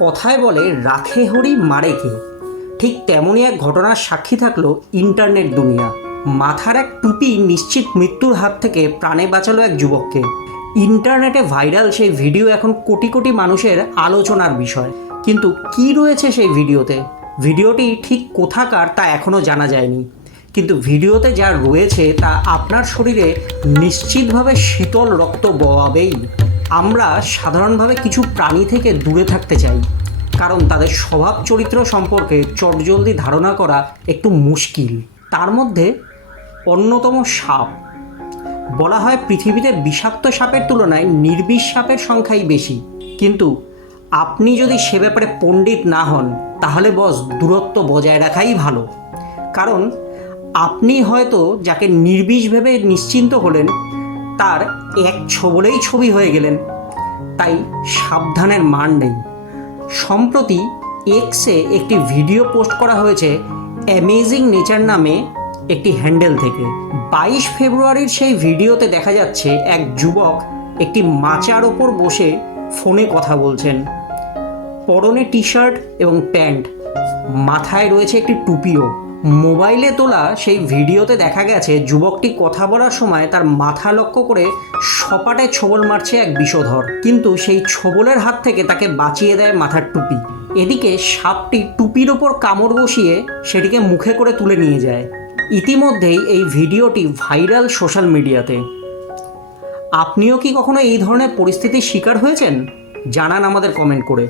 কথায় বলে, রাখে হরি, মারে কে? ঠিক তেমনই এক ঘটনার সাক্ষী থাকল ইন্টারনেট দুনিয়া। মাথার এক টুপি নিশ্চিত মৃত্যুর হাত থেকে প্রাণে বাঁচালো এক যুবককে। ইন্টারনেটে ভাইরাল সেই ভিডিও এখন কোটি কোটি মানুষের আলোচনার বিষয়। কিন্তু কি রয়েছে সেই ভিডিওতে? ভিডিওটি ঠিক কোথাকার তা এখনও জানা যায়নি। কিন্তু ভিডিওতে যা রয়েছে তা আপনার শরীরে নিশ্চিতভাবে শীতল রক্ত বওয়াবেই। আমরা সাধারণভাবে কিছু প্রাণী থেকে দূরে থাকতে চাই, কারণ তাদের স্বভাব চরিত্র সম্পর্কে চটজলদি ধারণা করা একটু মুশকিল। তার মধ্যে অন্যতম সাপ। বলা হয় পৃথিবীতে বিষাক্ত সাপের তুলনায় নির্বিষ সাপের সংখ্যাই বেশি। কিন্তু আপনি যদি সে ব্যাপারে পণ্ডিত না হন, তাহলে বস দূরত্ব বজায় রাখাই ভালো। কারণ আপনি হয়তো যাকে নির্বিষ ভেবে নিশ্চিন্ত হলেন তার এক ছবলেই ছবি হয়ে গেলেন। তাই সাবধানের মান নেই। সম্প্রতি এক্সে একটি ভিডিও পোস্ট করা হয়েছে অ্যামেজিং নেচার নামে একটি হ্যান্ডেল থেকে। বাইশ ফেব্রুয়ারির সেই ভিডিওতে দেখা যাচ্ছে এক যুবক একটি মাচার ওপর বসে ফোনে কথা বলছেন। পরনে টি শার্ট এবং প্যান্ট। মাথায় রয়েছে একটি টুপিও। মোবাইলে তোলা সেই ভিডিওতে দেখা গেছে, যুবকটি কথা বলার সময় তার মাথা লক্ষ্য করে সপাটে ছোবল মারছে এক বিষধর। কিন্তু সেই ছোবলের হাত থেকে তাকে বাঁচিয়ে দেয় মাথার টুপি। এদিকে সাপটি টুপির ওপর কামড় বসিয়ে সেটিকে মুখে করে তুলে নিয়ে যায়। ইতিমধ্যেই এই ভিডিওটি ভাইরাল সোশ্যাল মিডিয়াতে। আপনিও কি কখনো এই ধরনের পরিস্থিতির শিকার হয়েছেন? জানান আমাদের কমেন্ট করে।